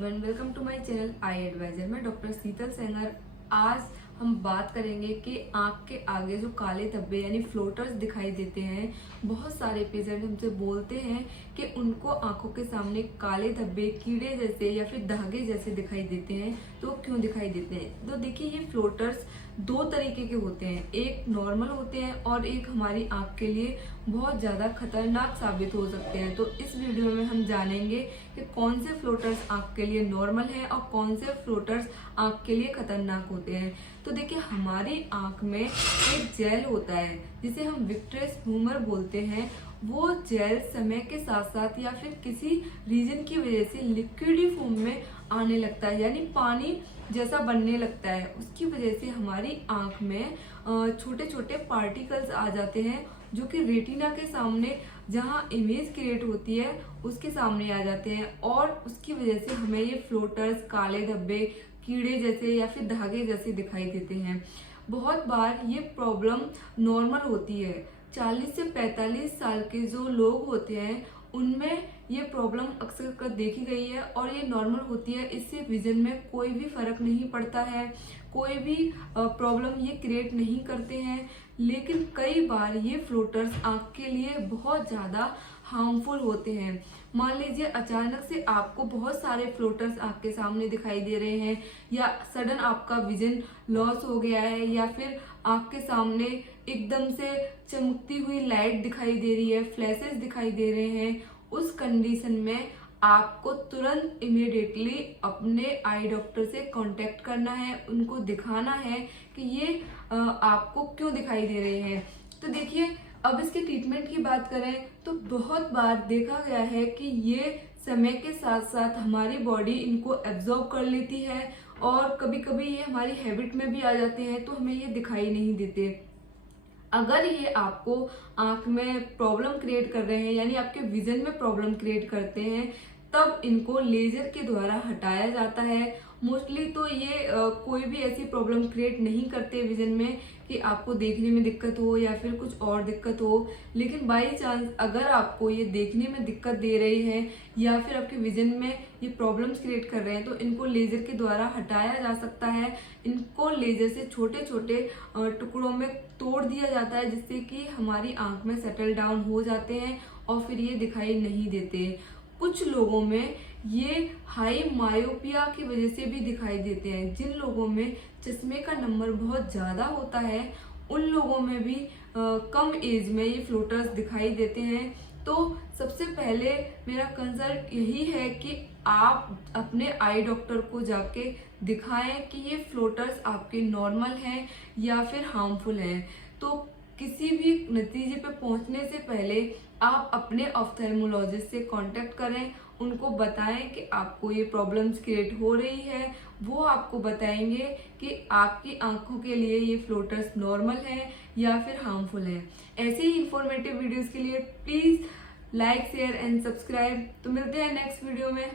Everyone, welcome to my channel I advisor. मैं doctor Sheetal Sengar. आज हम बात करेंगे कि आंख के आगे जो काले धब्बे यानी फ्लोटर्स दिखाई देते हैं। बहुत सारे पेशेंट हमसे बोलते हैं कि उनको आंखों के सामने काले धब्बे कीड़े जैसे या फिर धागे जैसे दिखाई देते हैं। तो क्यों दिखाई देते हैं? तो देखिए, ये फ्लोटर्स दो तरीके के होते हैं। एक नॉर्मल होते हैं और एक हमारी आंख के लिए बहुत ज्यादा खतरनाक साबित हो सकते हैं। तो इस वीडियो में हम जानेंगे कि कौन से फ्लोटर्स आंख के लिए नॉर्मल हैं और कौन से फ्लोटर्स आंख के लिए खतरनाक होते हैं। तो देखिए, हमारी आंख में एक जेल होता है जिसे हम विट्रेस ह्यूमर बोलते हैं। वो जेल समय के साथ साथ या फिर किसी रीजन की वजह से लिक्विडी फॉर्म में आने लगता है, यानी पानी जैसा बनने लगता है। उसकी वजह से हमारी आंख में छोटे छोटे पार्टिकल्स आ जाते हैं जो कि रेटिना के सामने जहां इमेज क्रिएट होती है उसके सामने आ जाते हैं, और उसकी वजह से हमें ये फ्लोटर्स, काले धब्बे, कीड़े जैसे या फिर धागे जैसे दिखाई देते हैं। बहुत बार ये प्रॉब्लम नॉर्मल होती है। 40 से 45 साल के जो लोग होते हैं उनमें ये प्रॉब्लम अक्सर कर देखी गई है और ये नॉर्मल होती है। इससे विजन में कोई भी फर्क नहीं पड़ता है, कोई भी प्रॉब्लम ये क्रिएट नहीं करते हैं। लेकिन कई बार ये फ्लोटर्स आंख के लिए बहुत ज्यादा हार्मफुल होते हैं। मान लीजिए अचानक से आपको बहुत सारे फ्लोटर्स आंख के सामने दिखाई दे रहे हैं, या सडन आपका विजन लॉस हो गया है, या फिर आंख के सामने एकदम से चमकती हुई लाइट दिखाई दे रही है, फ्लैशेस दिखाई दे रहे हैं। उस कंडीशन में आपको तुरंत इमीडिएटली अपने आई डॉक्टर से कांटेक्ट करना है, उनको दिखाना है कि ये आपको क्यों दिखाई दे रहे हैं। तो देखिए, अब इसके ट्रीटमेंट की बात करें तो बहुत बार देखा गया है कि ये समय के साथ साथ हमारी बॉडी इनको एब्जॉर्ब कर लेती है और कभी कभी ये हमारी हैबिट में भी आ जाते हैं, तो हमें ये दिखाई नहीं देते। अगर ये आपको आंख में प्रॉब्लम क्रिएट कर रहे हैं, यानी आपके विजन में प्रॉब्लम क्रिएट करते हैं, तब इनको लेजर के द्वारा हटाया जाता है। मोस्टली तो ये कोई भी ऐसी प्रॉब्लम क्रिएट नहीं करते विजन में कि आपको देखने में दिक्कत हो या फिर कुछ और दिक्कत हो। लेकिन बाई चांस अगर आपको ये देखने में दिक्कत दे रही है या फिर आपके विजन में ये प्रॉब्लम्स क्रिएट कर रहे हैं, तो इनको लेजर के द्वारा हटाया जा सकता है। इनको लेजर से छोटे छोटे टुकड़ों में तोड़ दिया जाता है, जिससे कि हमारी आंख में सेटल डाउन हो जाते हैं और फिर ये दिखाई नहीं देते। कुछ लोगों में ये हाई मायोपिया की वजह से भी दिखाई देते हैं। जिन लोगों में चश्मे का नंबर बहुत ज्यादा होता है, उन लोगों में भी कम एज में ये फ्लोटर्स दिखाई देते हैं। तो सबसे पहले मेरा कंसल्ट यही है कि आप अपने आई डॉक्टर को जाके दिखाएं कि ये फ्लोटर्स आपके नॉर्मल हैं या फिर हार्मफुल हैं। तो किसी भी नतीजे पे पहुंचने से पहले आप अपने ऑफ्थेल्मोलॉजिस्ट से कांटेक्ट करें, उनको बताएं कि आपको ये प्रॉब्लम्स क्रिएट हो रही है। वो आपको बताएंगे कि आपकी आंखों के लिए ये फ्लोटर्स नॉर्मल है या फिर हार्मफुल है। ऐसे ही इंफॉर्मेटिव वीडियोस के लिए please like, share and subscribe. तो मिलते हैं नेक्स्ट वीडियो में।